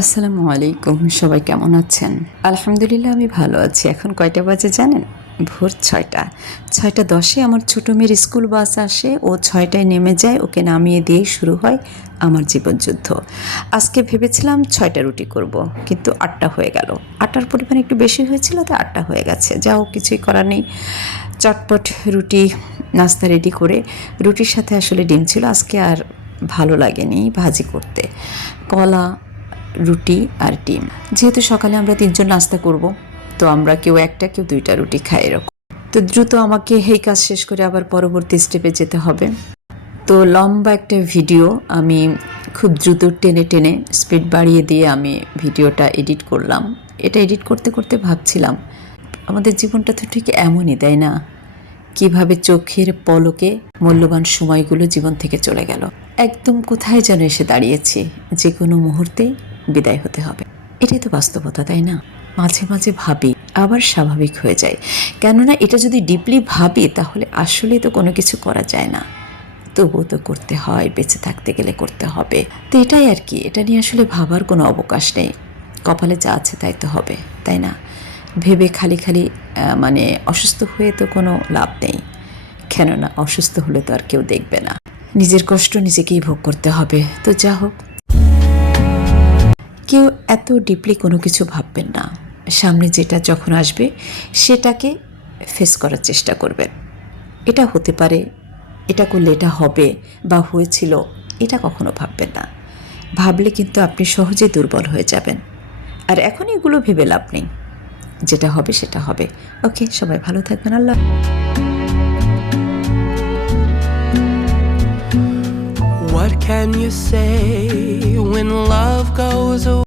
আসসালামু আলাইকুম, সবাই কেমন আছেন? আলহামদুলিল্লাহ আমি ভালো আছি। এখন কয়টা বাজে জানেন? ভোর ৬টা। ৬টা ১০-এ আমার ছোট মেয়ের স্কুল বাস আসে। ও ৬টায় নেমে যায়, ওকে নামিয়ে দিয়েই শুরু হয় আমার জীবনযুদ্ধ। আজকে ভেবেছিলাম ৬টা রুটি করব, কিন্তু ৮টা হয়ে গেল। আটার পরিমাণ একটু বেশি হয়েছিল, তাই ৮টা হয়ে গেছে। যাও, কিছুই করার নেই। চটপট রুটি নাস্তা রেডি করে, রুটির সাথে আসলে ডিম ছিল। আজকে আর ভালো লাগেনি ভাজি করতে। কলা, রুটি আর ডিম। যেহেতু সকালে আমরা ৩ জন নাস্তা করব, তো আমরা কেউ একটা কেউ ২টা রুটি খাই এরকম। তো দ্রুত আমাকে এই কাজ শেষ করে আবার পরবর্তী স্টেপে যেতে হবে। তো লম্বা একটা ভিডিও আমি খুব দ্রুত টেনে টেনে স্পিড বাড়িয়ে দিয়ে আমি ভিডিওটা এডিট করলাম। এটা এডিট করতে করতে ভাবছিলাম, আমাদের জীবনটা তো ঠিক এমনই, তাই না? কিভাবে চোখের পলকে মূল্যবান সময়গুলো জীবন থেকে চলে গেল। একদম কোথায় যেন এসে দাঁড়িয়েছি, যে কোনো মুহূর্তেই বিদায় হতে হবে। এটাই তো বাস্তবতা, তাই না? মাঝে মাঝে ভাবি, আবার স্বাভাবিক হয়ে যায়। কেননা এটা যদি ডিপলি ভাবি, তাহলে আসলেই তো কোনো কিছু করা যায় না। তবুও তো করতে হয়, বেঁচে থাকতে গেলে করতে হবে। তো এটাই আর কি, এটা নিয়ে আসলে ভাবার কোনো অবকাশ নেই। কপালে যা আছে তাই তো হবে, তাই না? ভেবে খালি খালি মানে অসুস্থ হয়ে তো কোনো লাভ নেই। কেননা অসুস্থ হলে তো আর কেউ দেখবে না। নিজের কষ্ট নিজেকেই ভোগ করতে হবে। তো যা হোক, কেউ এত ডিপলি কোনো কিছু ভাববেন না। সামনে যেটা যখন আসবে সেটাকে ফেস করার চেষ্টা করবেন। এটা হতে পারে, এটা করলে এটা হবে বা হয়েছিল, এটা কখনো ভাববেন না। ভাবলে কিন্তু আপনি সহজেই দুর্বল হয়ে যাবেন। আর এখন এগুলো ভেবে লাভ নেই। যেটা হবে সেটা হবে। ওকে, সবাই ভালো থাকবেন। আল্লাহ। What can you say when love goes away?